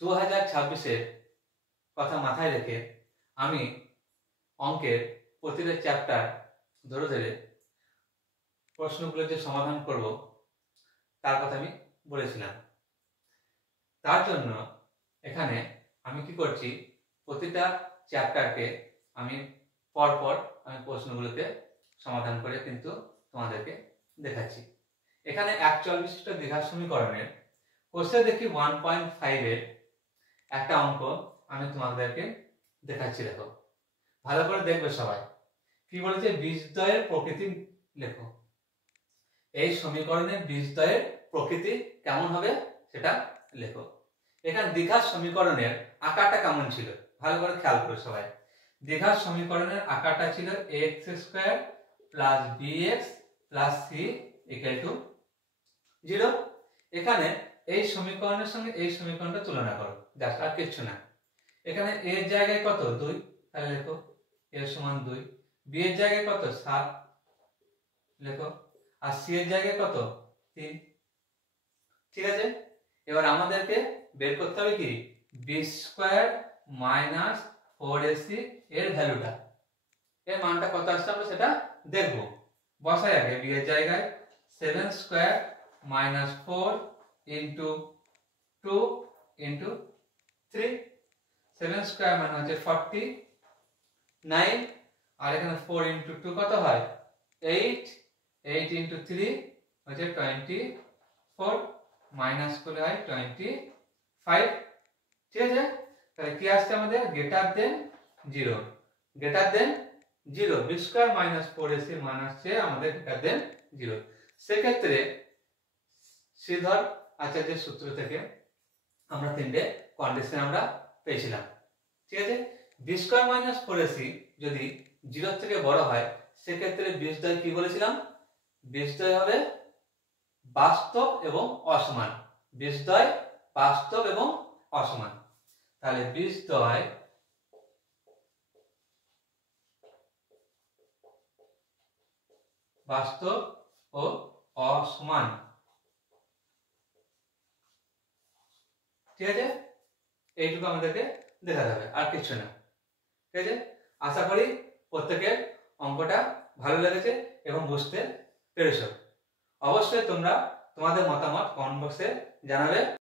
2026-এর কথা মাথায় রেখে আমি অঙ্কের প্রতিটা চ্যাপ্টার ধরে ধরে প্রশ্নগুলো যে সমাধান করব তার কথা আমি বলেছিলাম। তার জন্য এখানে আমি কি করছি, প্রতিটা চ্যাপ্টারকে আমি পরপর প্রশ্নগুলোকে সমাধান করে কিন্তু তোমাদেরকে দেখাচ্ছি। এখানে 41টা দ্বিঘাত সমীকরণের কোষে দেখি 1.5 এর একটা অঙ্ক আমি তোমাদেরকে দেখাচ্ছি। দেখো, ভালো করে দেখবে সবাই। কি বলেছে, বীজদ্বয়ের প্রকৃতি লেখো। এই সমীকরণের বীজদ্বয়ের প্রকৃতি কেমন হবে সেটা লেখো। এখানে দ্বিঘাত সমীকরণের আকারটা কেমন ছিল ভালো করে খেয়াল করো সবাই। দ্বিঘাত সমীকরণের আকারটা ছিল x² + bx + c = 0। এখানে এই সমীকরণের সঙ্গে এই সমীকরণটা তুলনা করো, জাস্ট, আর কিছু না। এখানে a এর জায়গায় কত 2, তাহলে লেখো a = 2। b এর জায়গায় কত 7 লেখো, আর c এর জায়গায় কত 3। ঠিক আছে, এবার আমাদেরকে বের করতে হবে কি b² - 4ac এর ভ্যালুটা, এর মানটা কত আসছে আমরা সেটা দেখব। বসাই আগে b এর জায়গায় 7² - 4 * 2 * 3। 7² মানে হচ্ছে 49, আর এখানে 4 * 2 কত হয় 8, 8 * 3 হচ্ছে 24, মাইনাস করলে হয় 25। ঠিক আছে, তাহলে কি আসছে আমাদের greater than 0, greater than 0। b² - 4ac মান আসছে আমাদের গ্রেটার দেন 0। সেক্ষেত্রে শ্রীধর আচার্যের সূত্র থেকে আমরা তিনটে কন্ডিশন আমরা পেয়েছিলাম। ঠিক আছে, b² - 4ac যদি 0 থেকে বড় হয় সেক্ষেত্রে বীজদ্বয় কি বলেছিলাম, বীজদ্বয় হবে বাস্তব এবং অসমান। বীজদ্বয় বাস্তব এবং অসমান। তাহলে বীজদ্বয় বাস্তব ও অসমান। ঠিক আছে, এইটুকু আমাদেরকে দেখাতে হবে, আর কিছু না। ঠিক আছে, আশা করি প্রত্যেকের অঙ্কটা ভালো লেগেছে এবং বুঝতে পেরেছো। অবশ্যই তোমরা তোমাদের মতামত কমেন্ট বক্সে জানাবে।